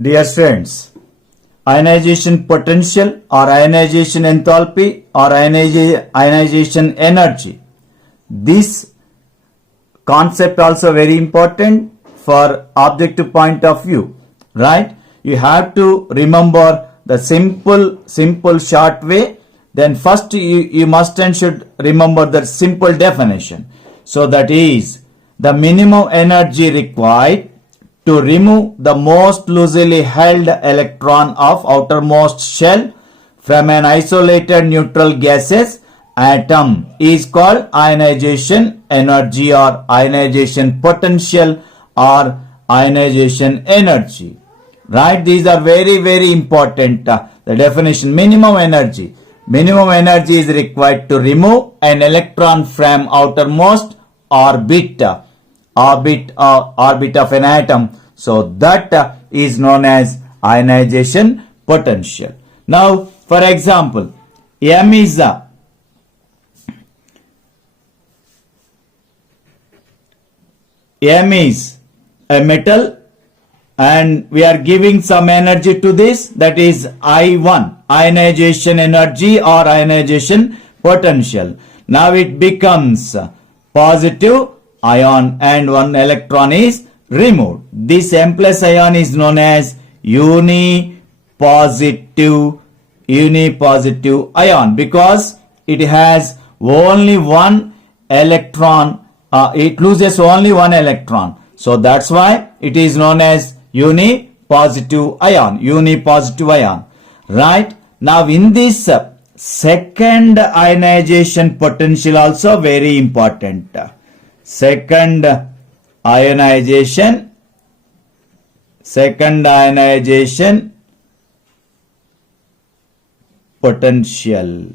Dear students, ionization potential or ionization enthalpy or ionization energy. This concept also very important for objective point of view, right? You have to remember the simple short way. Then first you must and should remember the simple definition. So that is the minimum energy required to remove the most loosely held electron of outermost shell from an isolated neutral gaseous atom is called ionization energy or ionization potential or ionization energy. Right? These are very important. The definition: minimum energy. Minimum energy is required to remove an electron from outermost orbit of an atom. So that is known as ionization potential. Now, for example, M is a metal and we are giving some energy to this, that is I1, ionization energy or ionization potential. Now it becomes positive ion and one electron is removed. This M plus ion is known as unipositive ion because it has only one electron. It loses only one electron. So that's why it is known as unipositive ion. Right? Now in this second ionization potential also very important. Second ionization potential.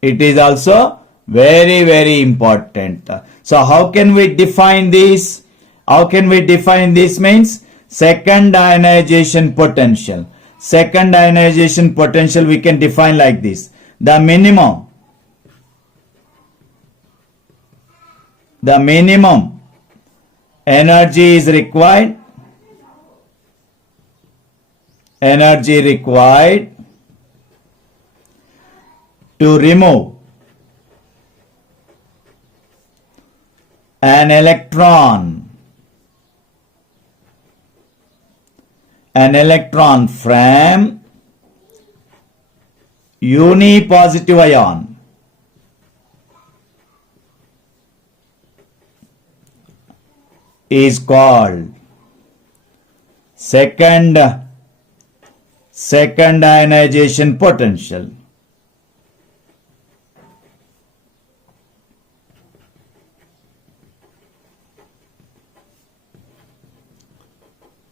It is also very important. So how can we define this? Means second ionization potential. Second ionization potential we can define like this: the minimum energy is required to remove an electron from unipositive ion is called second ionization potential.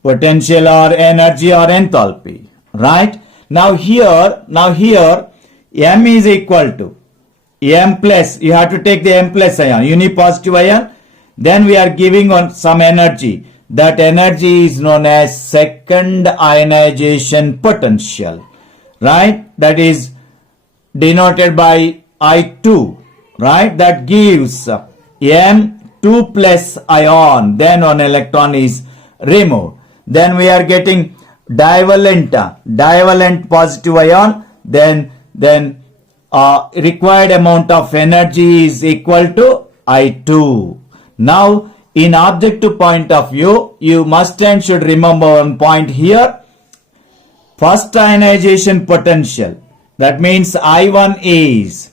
Potential or energy or enthalpy, right? Now here M is equal to M plus, you have to take the M plus ion, unipositive ion. Then we are giving on some energy. That energy is known as second ionization potential, right? That is denoted by I2, right? That gives M2 plus ion. Then one electron is removed. Then we are getting divalent positive ion. Then required amount of energy is equal to I2. Now, in objective point of view, you must and should remember one point here. First ionization potential, that means I1 is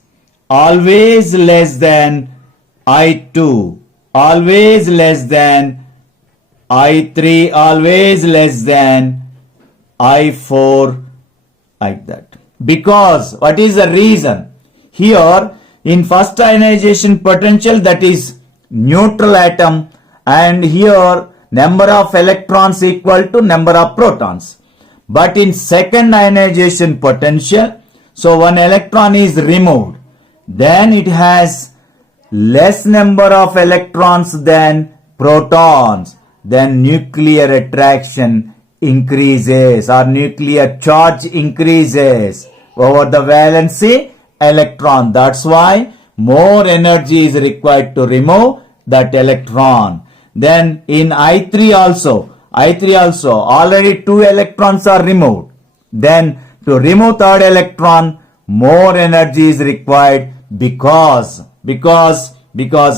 always less than I2, always less than I3, always less than I4, like that. Because, what is the reason? Here, in first ionization potential, that is neutral atom, and here number of electrons equal to number of protons. But in second ionization potential, so one electron is removed, then it has less number of electrons than protons. Then nuclear attraction increases or nuclear charge increases over the valency electron. That's why more energy is required to remove that electron. Then in I3 also, I3 also. Already 2 electrons are removed. Then to remove third electron, more energy is required because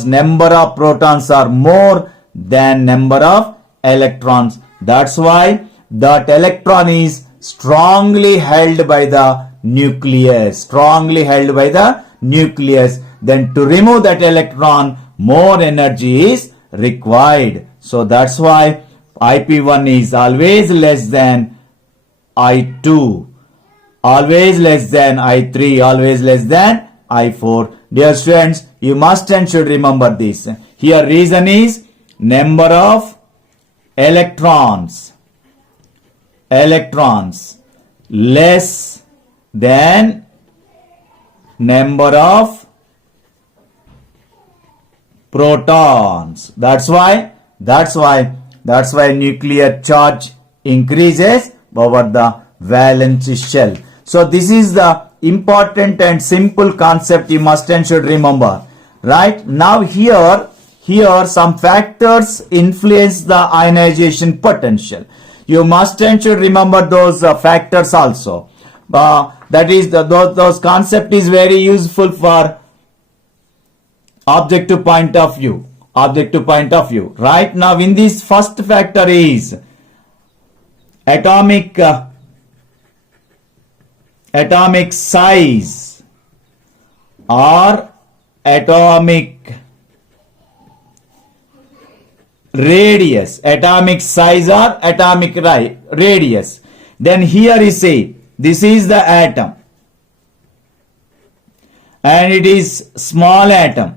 number of protons are more than number of electrons. That's why that electron is strongly held by the nucleus. Strongly held by the nucleus. Then to remove that electron, more energy is required. So that's why IP1 is always less than I2. Always less than I3. Always less than I4. Dear students, you must and should remember this. Here reason is number of electrons less than number of protons. That's why nuclear charge increases over the valence shell. So this is the important and simple concept you must and should remember. Right? Now here some factors influence the ionization potential. You must and should remember those factors also. That is those concept is very useful for objective point of view. Right now in this first factor is atomic size or atomic radius. Atomic size or atomic radius. Then here you say this is the atom and it is small atom.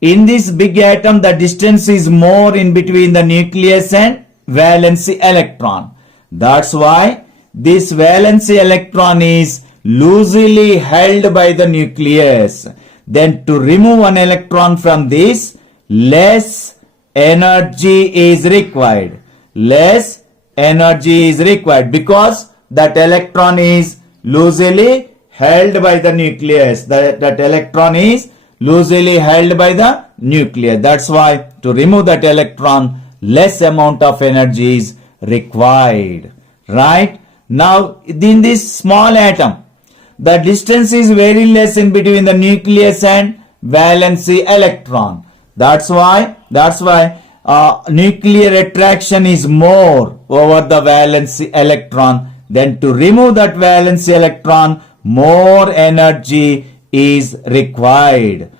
In this big atom, the distance is more in between the nucleus and valency electron. That's why this valency electron is loosely held by the nucleus. Then to remove one electron from this, less energy is required. Less energy is required because that electron is loosely held by the nucleus. That electron is loosely held by the nucleus. That's why to remove that electron, less amount of energy is required. Right? Now in this small atom, the distance is very less in between the nucleus and valency electron. That's why nuclear attraction is more over the valency electron. Then to remove that valency electron, more energy is required.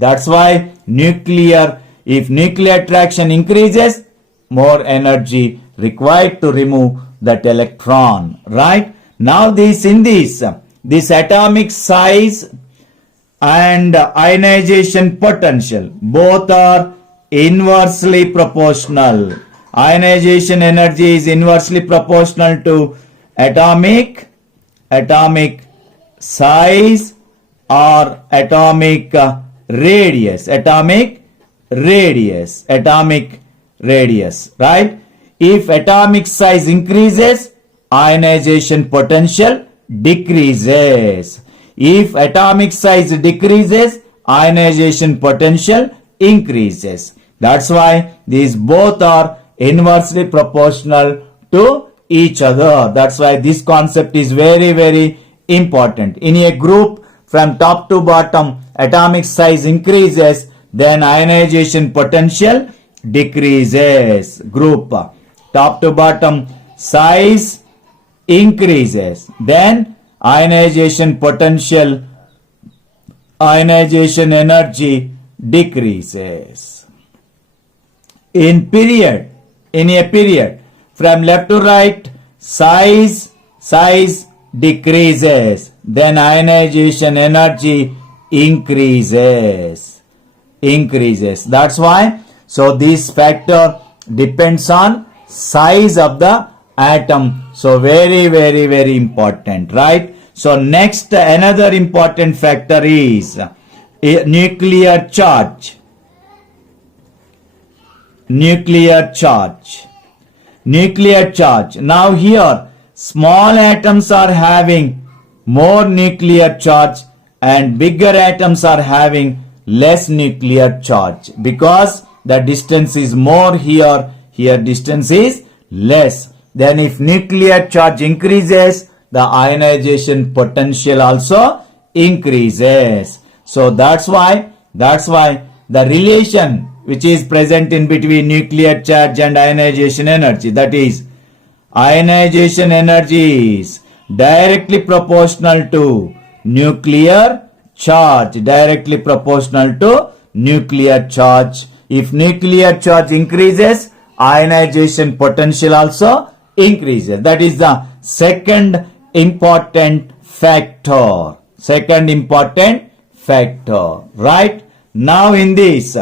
That's why if nuclear attraction increases, more energy required to remove that electron. Right? Now this atomic size and ionization potential both are inversely proportional. Ionization energy is inversely proportional to atomic size or atomic radius. Right? If atomic size increases, ionization potential decreases. If atomic size decreases, ionization potential increases. That's why these both are inversely proportional to each other. That's why this concept is very, very important. In a group from top to bottom, atomic size increases, then ionization potential decreases. Group top to bottom size increases, then ionization potential, ionization energy decreases. In a period from left to right, size decreases, then ionization energy increases. That's why, so this factor depends on size of the atom. So very, very, very important, right? So next, another important factor is nuclear charge. Now here, small atoms are having more nuclear charge and bigger atoms are having less nuclear charge because the distance is more, here distance is less. Then if nuclear charge increases, the ionization potential also increases. So that's why the relation which is present in between nuclear charge and ionization energy, that is ionization energy is directly proportional to nuclear charge, directly proportional to nuclear charge. If nuclear charge increases, ionization potential also increases. That is the second important factor. Second important factor, right? Now in this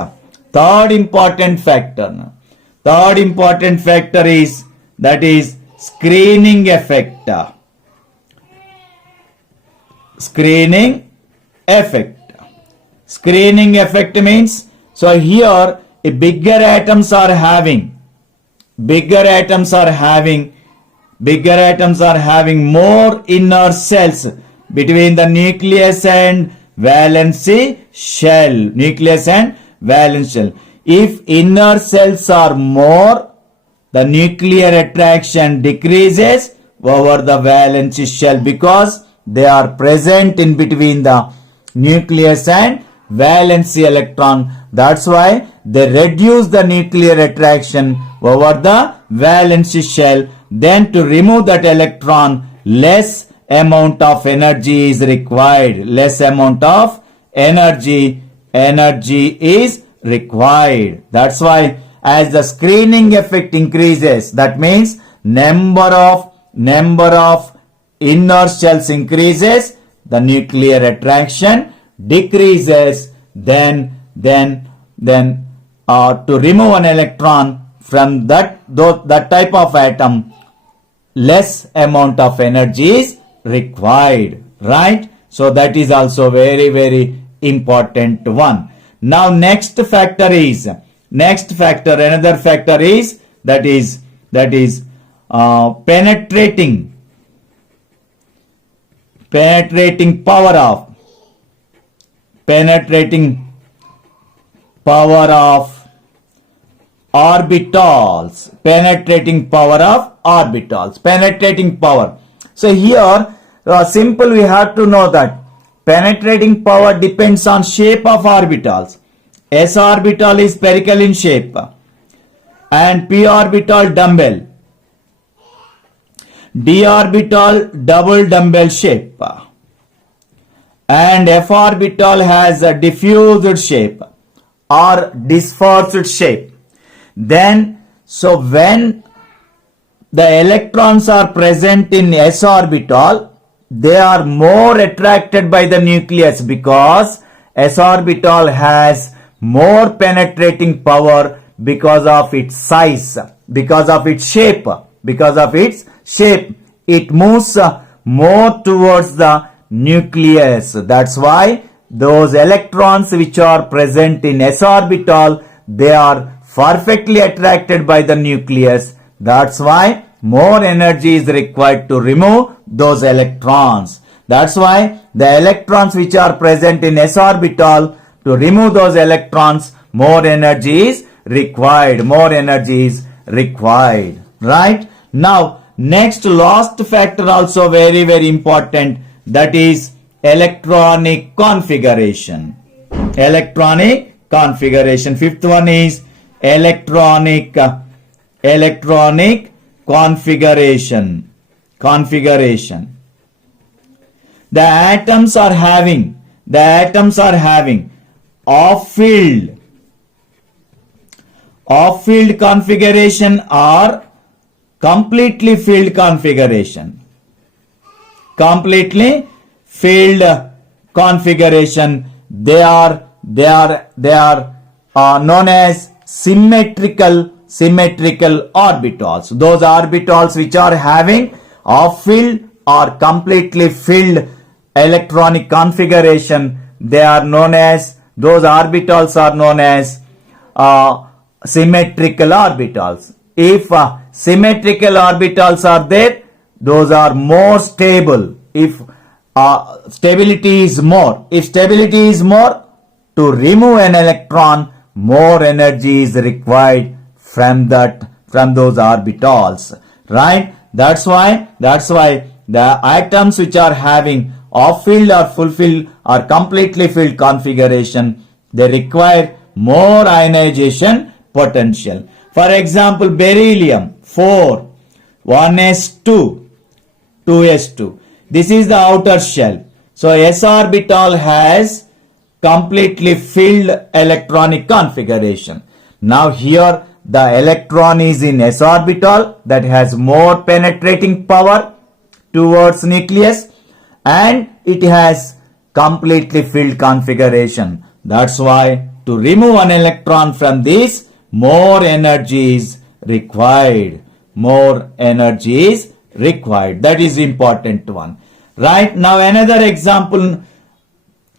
third important factor. Third important factor is, that is screening effect. Screening effect. Screening effect means, so here if bigger atoms are having more inner cells between the nucleus and valency shell. Nucleus and valence shell. If inner cells are more, the nuclear attraction decreases over the valence shell because they are present in between the nucleus and valency electron. That's why they reduce the nuclear attraction over the valency shell. Then to remove that electron, less amount of energy is required. Less amount of energy is required. That's why as the screening effect increases, that means number of inner shells increases, the nuclear attraction decreases. Then to remove an electron from that type of atom, less amount of energy is required, right? So that is also very, very important one. Now another factor is that is penetrating power of orbitals. Penetrating power. So here simple, we have to know that penetrating power depends on shape of orbitals. S orbital is spherical in shape and p orbital dumbbell. D orbital double dumbbell shape and F orbital has a diffused shape or dispersed shape. Then so when the electrons are present in S orbital, they are more attracted by the nucleus because S orbital has more penetrating power because of its size, because of its shape. It moves more towards the nucleus. That's why those electrons which are present in S orbital, they are perfectly attracted by the nucleus. That's why more energy is required to remove those electrons. That's why the electrons which are present in S orbital, to remove those electrons, more energy is required. Right? Now, last factor also very, very important. That is electronic configuration. Fifth one is electronic configuration. The atoms are having off-field configuration or completely filled configuration. They are known as symmetrical orbitals. Those orbitals which are having off-filled or completely filled electronic configuration, those orbitals are known as symmetrical orbitals. If symmetrical orbitals are there, those are more stable. If stability is more, to remove an electron, more energy is required from those orbitals, right? That's why the atoms which are having off filled or full filled or completely filled configuration, they require more ionization potential. For example, beryllium 4, 1s2, 2s2. This is the outer shell. So s orbital has completely filled electronic configuration. Now here the electron is in s orbital, that has more penetrating power towards nucleus, and it has completely filled configuration. That's why to remove one electron from this, more energy is required. More energy is required. That is important one. Right, now another example,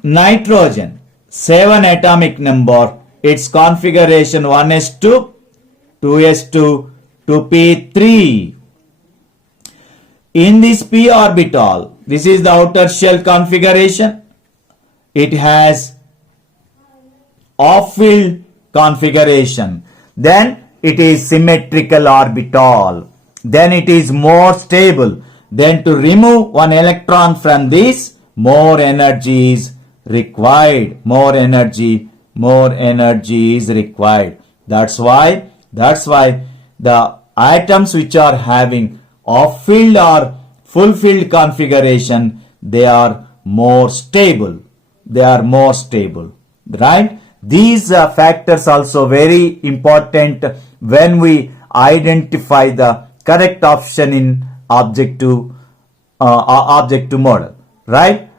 nitrogen, 7 atomic number, its configuration 1s2, 2s2, 2p3. In this p orbital, this is the outer shell configuration. It has off-filled configuration. Then it is symmetrical orbital. Then it is more stable. Then to remove one electron from this, more energy is required. More energy is required. That's why the atoms which are having off filled or full filled configuration, they are more stable. Right? These factors also very important when we identify the correct option in objective model, right?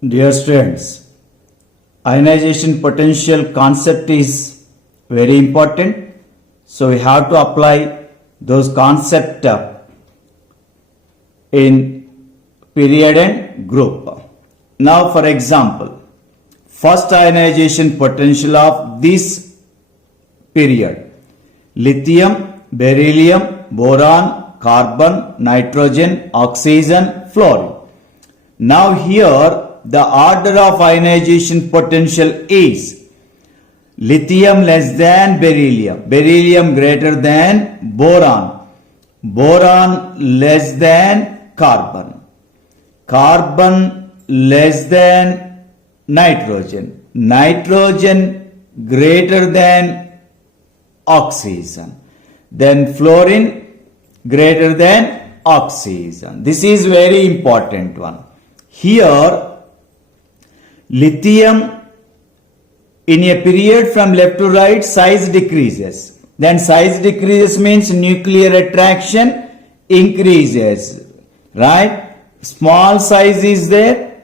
Dear students, ionization potential concept is very important. So we have to apply those concepts in period and group. Now for example, first ionization potential of this period: lithium, beryllium, boron, carbon, nitrogen, oxygen, fluorine. Now here the order of ionization potential is lithium less than beryllium, beryllium greater than boron, boron less than carbon, carbon less than nitrogen, nitrogen greater than oxygen, then fluorine greater than oxygen. This is very important one. Here lithium, in a period from left to right, size decreases. Then size decreases means nuclear attraction increases, right? Small size is there.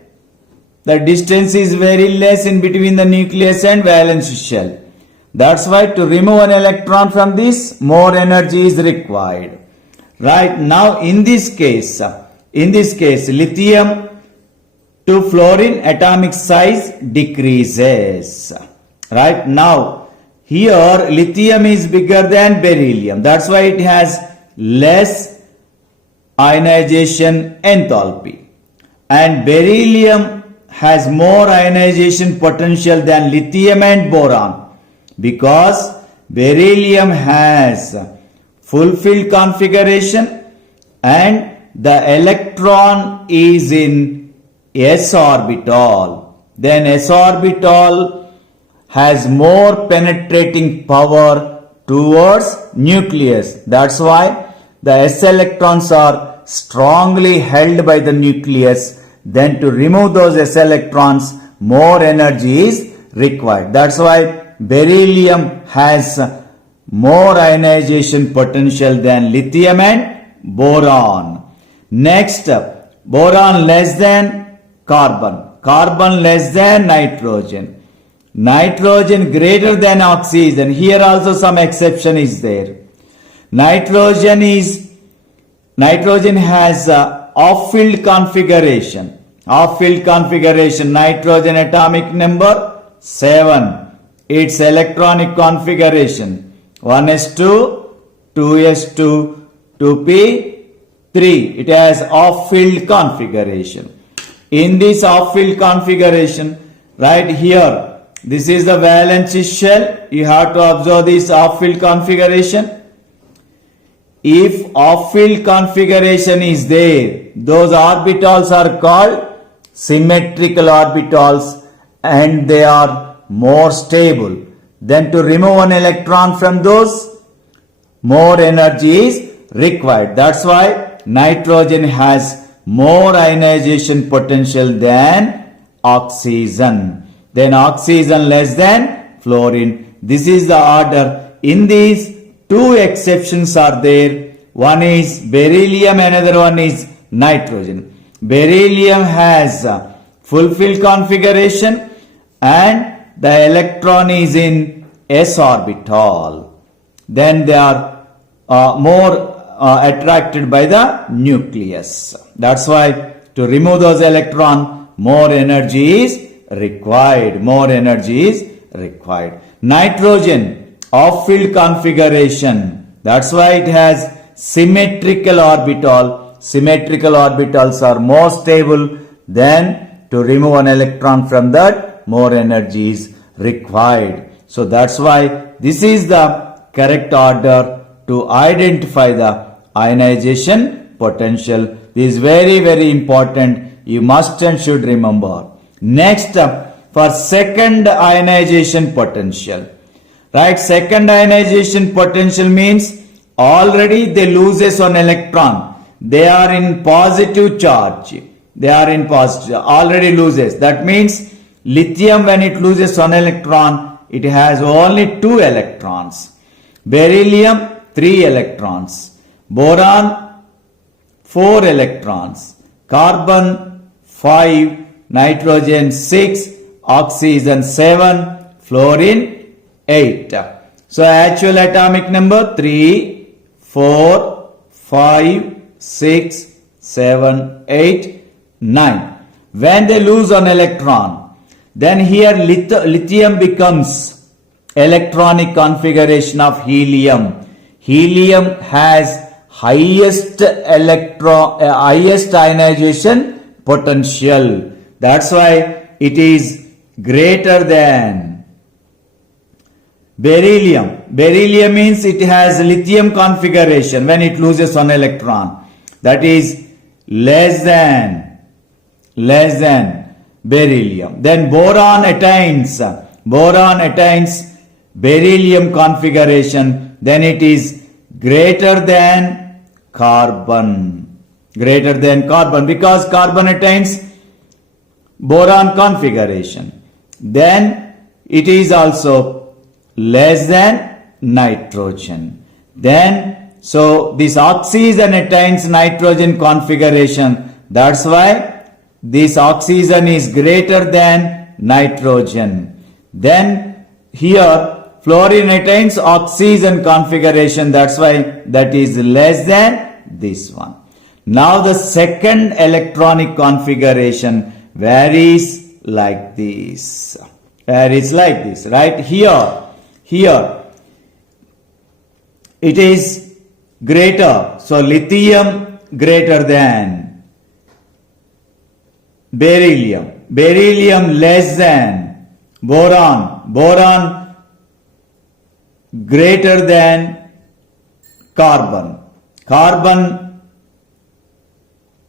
The distance is very less in between the nucleus and valence shell. That's why to remove an electron from this, more energy is required. Right, now in this case, lithium to fluorine atomic size decreases. Right, now here lithium is bigger than beryllium. That's why it has less ionization enthalpy. And beryllium has more ionization potential than lithium and boron, because beryllium has fulfilled configuration and the electron is in s orbital. Then s orbital has more penetrating power towards nucleus. That's why the s electrons are strongly held by the nucleus. Then to remove those s electrons, more energy is required. That's why beryllium has more ionization potential than lithium and boron. Next, boron less than carbon, carbon less than nitrogen, nitrogen greater than oxygen. Here also some exception is there. Nitrogen has off-filled configuration. Off-filled configuration, nitrogen atomic number 7. Its electronic configuration 1s2, 2s2, 2p3. It has off-filled configuration. in this half-filled configuration, right here, this is the valence shell. You have to observe this half-filled configuration. If half-filled configuration is there, those orbitals are called symmetrical orbitals and they are more stable. Then to remove an electron from those, more energy is required. That's why nitrogen has more ionization potential than oxygen. Then oxygen less than fluorine. This is the order. In these, two exceptions are there. One is beryllium, another one is nitrogen. Beryllium has a fulfilled configuration and the electron is in s orbital. Then they are more attracted by the nucleus. That's why to remove those electrons, more energy is required. More energy is required. Nitrogen, half-filled configuration. That's why it has symmetrical orbital. Symmetrical orbitals are more stable. Then to remove an electron from that, more energy is required. So that's why this is the correct order to identify the ionization potential. This is very, very important. You must and should remember. Next, for second ionization potential. Right, second ionization potential means already they loses an electron. They are in positive charge. They are in positive, already loses. That means lithium, when it loses one electron, it has only 2 electrons. Beryllium, 3 electrons. Boron, 4 electrons. Carbon, 5. Nitrogen, 6. Oxygen, 7. Fluorine, 8. So actual atomic number 3, 4, 5, 6, 7, 8, 9. When they lose an electron, then here lithium becomes electronic configuration of helium. Helium has highest ionization potential. That's why it is greater than beryllium. Beryllium means it has lithium configuration when it loses one electron. That is less than beryllium. Then boron attains beryllium configuration. Then it is greater than carbon. Greater than carbon because carbon attains boron configuration. Then it is also less than nitrogen. Then so this oxygen attains nitrogen configuration. That's why this oxygen is greater than nitrogen. Then here fluorine attains oxygen configuration. That's why that is less than this one. Now the second electronic configuration varies like this. Varies like this. Right here it is greater. So lithium greater than beryllium. Beryllium less than boron. Boron greater than carbon. Carbon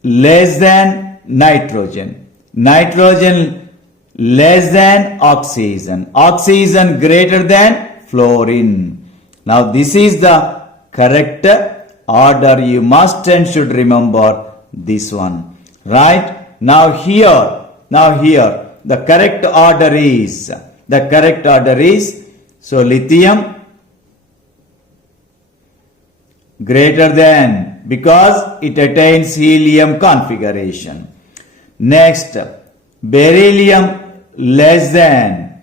less than nitrogen. Nitrogen less than oxygen. Oxygen greater than fluorine. Now this is the correct order. You must and should remember this one. Right? Now here the correct order is so lithium greater than because it attains helium configuration. Next, beryllium less than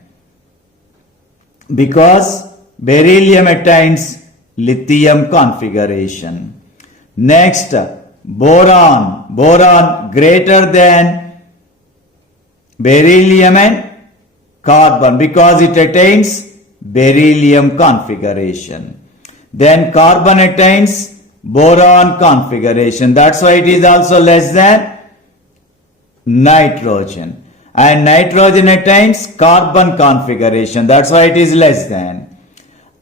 because beryllium attains lithium configuration. Next, boron greater than beryllium and carbon because it attains beryllium configuration. Then carbon attains boron configuration. That's why it is also less than nitrogen. And nitrogen attains carbon configuration. That's why it is less than.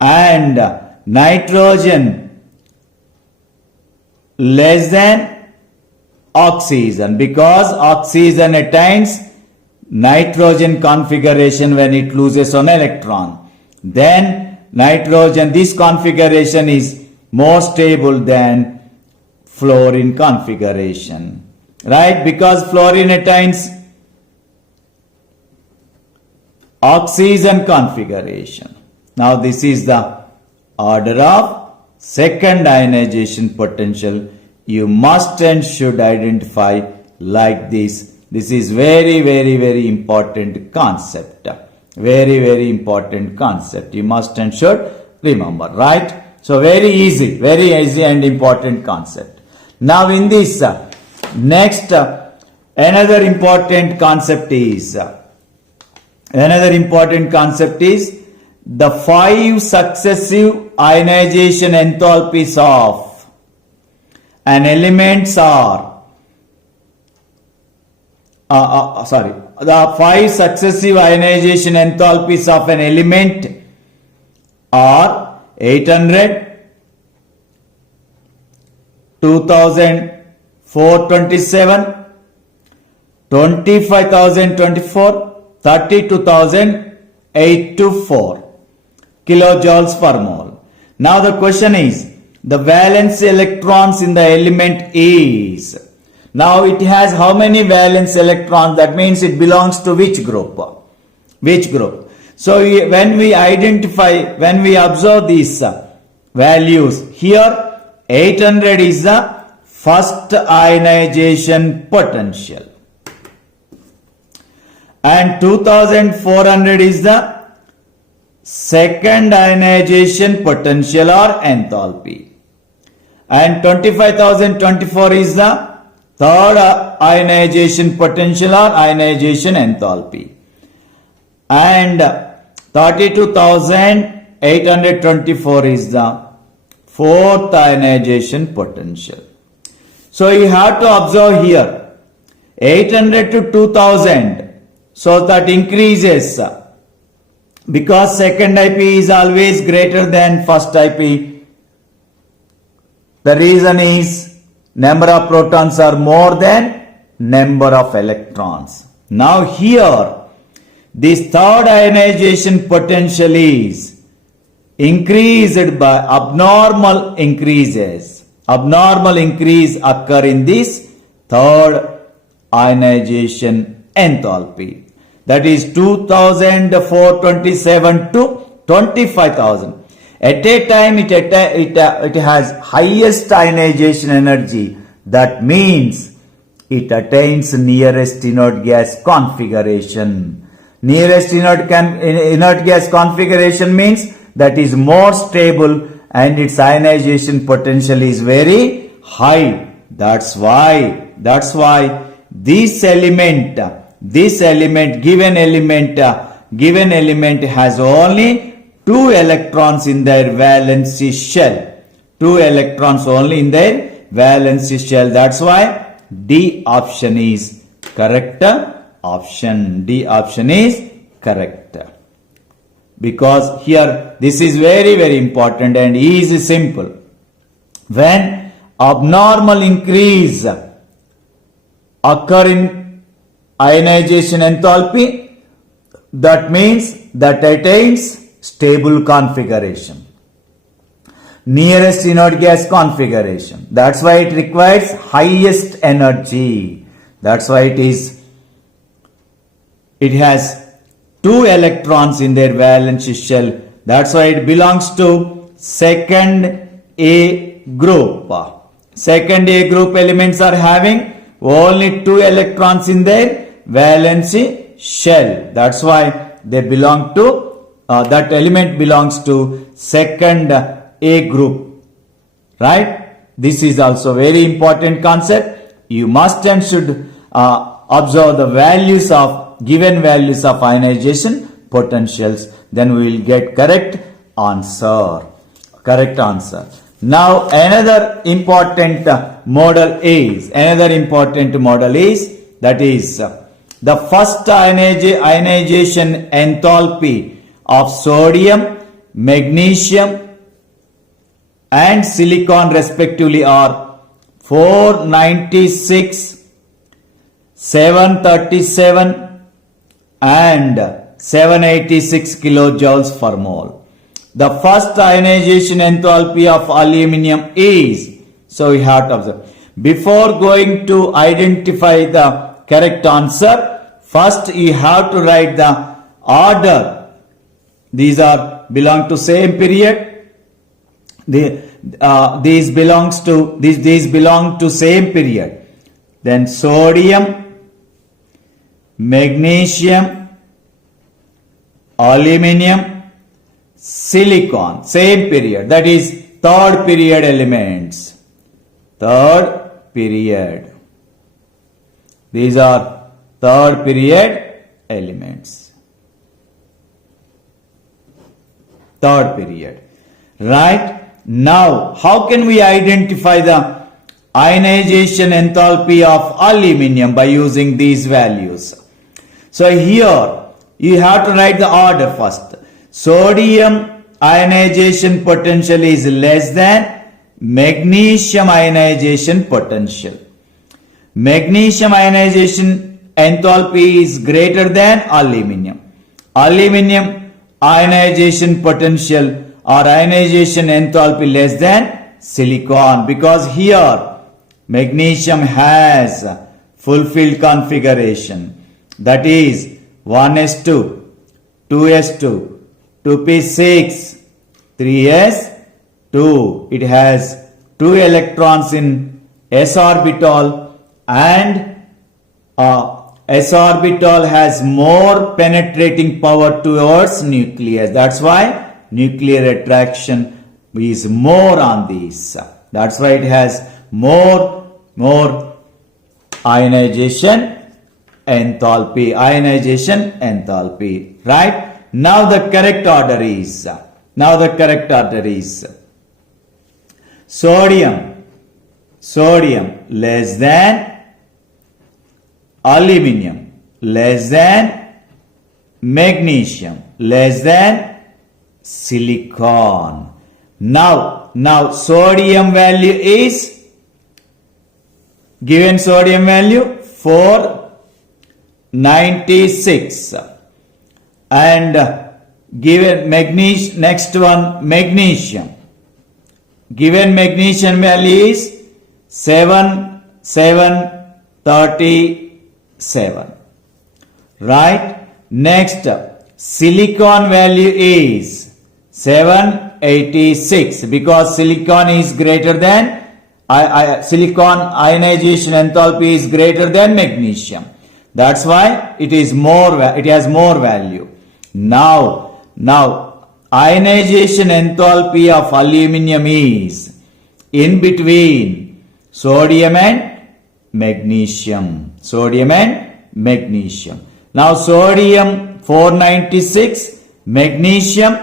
And nitrogen less than oxygen, because oxygen attains nitrogen configuration when it loses an electron. Then nitrogen, this configuration is more stable than fluorine configuration, right? Because fluorine attains oxygen configuration. Now this is the order of second ionization potential. You must and should identify like this. This is very important concept. Very important concept. You must and should remember, right? So very easy and important concept. Now in this next another important concept is the 5 successive ionization enthalpies of an elements are the 5 successive ionization enthalpies of an element are 800, 2427, 25,024, 32,824 kilojoules per mole. Now the question is, the valence electrons in the element is, now it has how many valence electrons? That means it belongs to which group? So when we observe these values, here 800 is the first ionization potential and 2400 is the second ionization potential or enthalpy, and 25,024 is the third ionization potential or ionization enthalpy, and 32,824 is the fourth ionization potential. So you have to observe here 800 to 2000, so that increases because second IP is always greater than first IP. The reason is number of protons are more than number of electrons. Now here this third ionization potential is increased by abnormal increases. Abnormal increase occur in this third ionization enthalpy. That is 2,427 to 25,000. At a time it has highest ionization energy. That means it attains nearest inert gas configuration. Nearest inert gas configuration means that is more stable and its ionization potential is very high. That's why this element, given element has only 2 electrons in their valency shell. 2 electrons only in their valency shell. That's why D option is correct option. D option is correct. Because here this is very important and is simple. When abnormal increase occur in ionization enthalpy, that means that attains stable configuration, nearest inert gas configuration. That's why it requires highest energy. That's why it has 2 electrons in their valence shell. That's why it belongs to second A group. Second A group elements are having only 2 electrons in their valency shell. That's why they belong to that element belongs to second A group, right? This is also very important concept. You must and should observe the values of given values of ionization potentials. Then we will get correct answer. Now another important model is That is, the first ionization enthalpy of sodium, magnesium and silicon respectively are 496, 737 and 786 kilojoules per mole. The first ionization enthalpy of aluminum is, so we have to observe. Before going to identify the correct answer, first you have to write the order. These belong to same period. These belong to same period. Then sodium, magnesium, aluminum, silicon, same period. That is third period elements. Third period. These are third period elements. Third period. Right? Now, how can we identify the ionization enthalpy of aluminum by using these values? So here, you have to write the order first. Sodium ionization potential is less than magnesium ionization potential. Magnesium ionization enthalpy is greater than aluminum. Aluminum ionization potential or ionization enthalpy less than silicon, because here magnesium has fulfilled configuration, that is 1s2, 2s2, 2p6, 3s2. It has 2 electrons in s orbital, and s orbital has more penetrating power towards nucleus. That's why nuclear attraction is more on these. That's why it has more ionization enthalpy. Right? Now the correct order is sodium less than aluminum, less than magnesium, less than silicon. Now sodium value is, given sodium value 496, and given magnesium, next one magnesium, given magnesium value is 737. Right? Next, silicon value is 786, because silicon is greater than silicon ionization enthalpy is greater than magnesium. That's why it has more value. Now ionization enthalpy of aluminum is in between sodium and magnesium. Now sodium 496, magnesium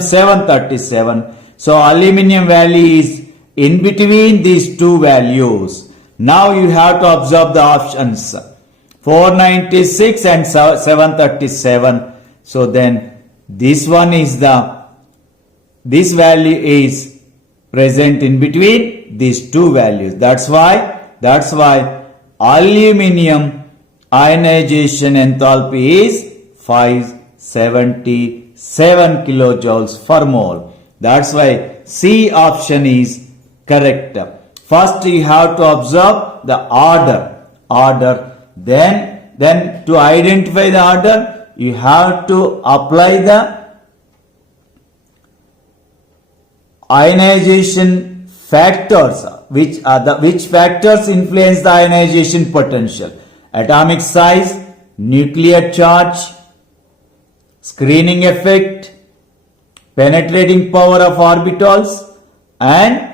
737. So aluminum value is in between these two values. Now you have to observe the options 496 and 737. So then this value is present in between these two values. That's why aluminum ionization enthalpy is 577 kilojoules per mole. That's why C option is correct. First you have to observe the order. Then to identify the order, you have to apply the ionization factors. Which factors influence the ionization potential? Atomic size, nuclear charge, screening effect, penetrating power of orbitals, and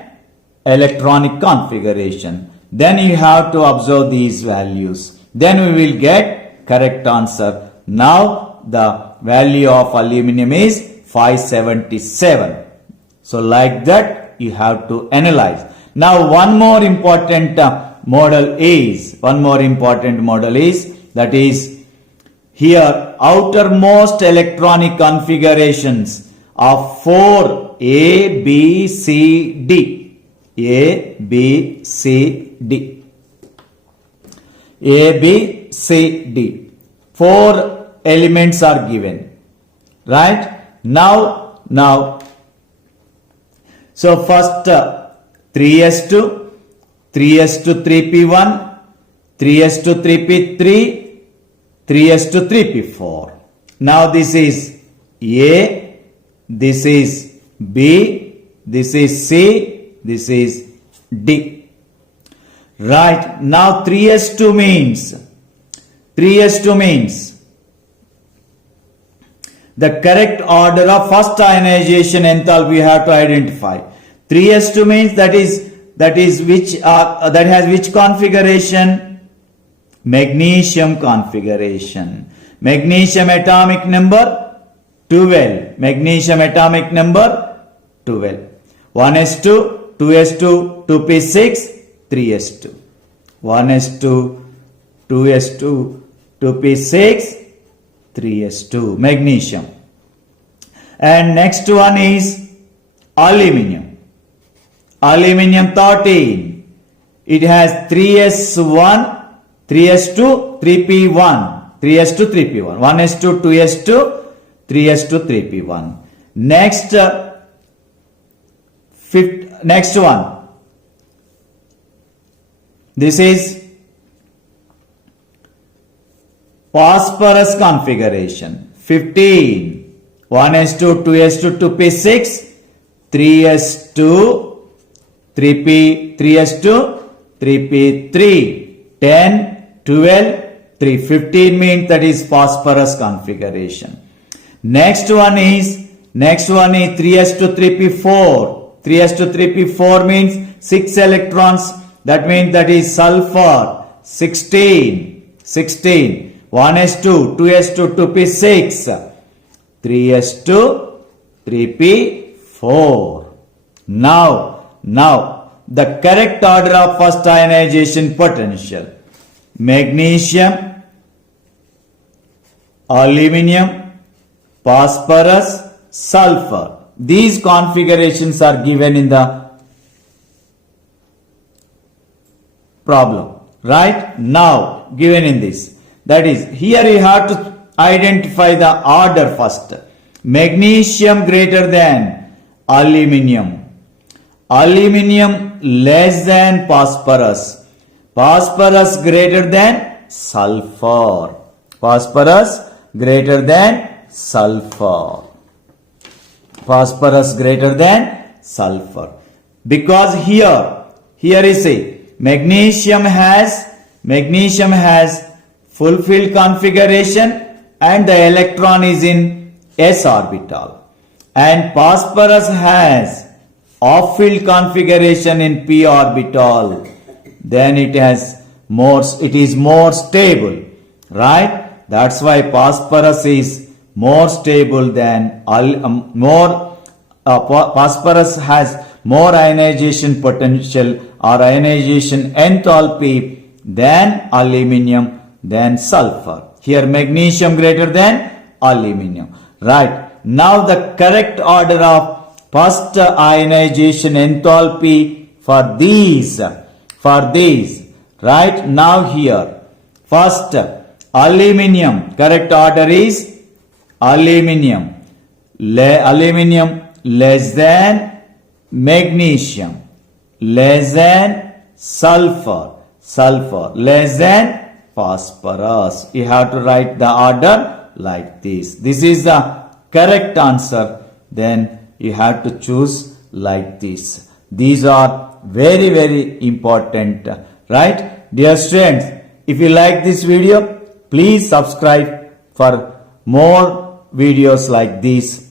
electronic configuration. Then you have to observe these values. Then we will get correct answer. Now the value of aluminum is 577. So like that you have to analyze. Now one more important model is, one more important model is, that is here outermost electronic configurations of 4 A, B, C, D. A, B, C, D. A, B, C, D. 4 elements are given. Right? Now, so first 3s2, 3s2 3p1, 3s2 3p3, 3s2 3p4. Now this is A, this is B, this is C, this is D. Right, now 3s2 means the correct order of first ionization enthalpy we have to identify. 3s2 means that is which that has which configuration? Magnesium configuration. Magnesium atomic number 12. Magnesium atomic number 12. 1s2, 2s2, 2p6, 3s2. 1s2, 2s2, 2p6, 3s2. Magnesium. And next one is aluminum. Aluminum 13. It has 3s1, 3s2, 3p1. 3s2, 3p1. 1s2, 2s2, 3s2, 3p1. Next one. This is phosphorus configuration. 15. 1s2, 2s2, 2p6, 3s2, 3s2, 3p3. 10, 12, 3. 15 means that is phosphorus configuration. Next one is 3s2, 3p4. 3s2, 3p4 means 6 electrons. That means that is sulfur. 16. 1s2, 2s2, 2p6, 3s2, 3p4. Now, the correct order of first ionization potential. Magnesium, aluminum, phosphorus, sulfur. These configurations are given in the problem. Right? Now, given in this. That is, here you have to identify the order first. Magnesium greater than aluminum. Aluminum less than phosphorus. Phosphorus greater than sulfur. Phosphorus greater than sulfur. Phosphorus greater than sulfur. Because here is a magnesium has fulfilled configuration and the electron is in s orbital, and phosphorus has off-field configuration in p orbital. Then it is more stable, right? That's why phosphorus is more stable than phosphorus has more ionization potential or ionization enthalpy than aluminum, than sulfur. Here magnesium greater than aluminum. Right. Now the correct order of first ionization enthalpy for these. Right. Now here first aluminum, correct order is aluminum less than magnesium, less than sulfur less than phosphorus. You have to write the order like this. This is the correct answer. Then you have to choose like this. These are very, very important. Right? Dear students, if you like this video, please subscribe for more videos like this.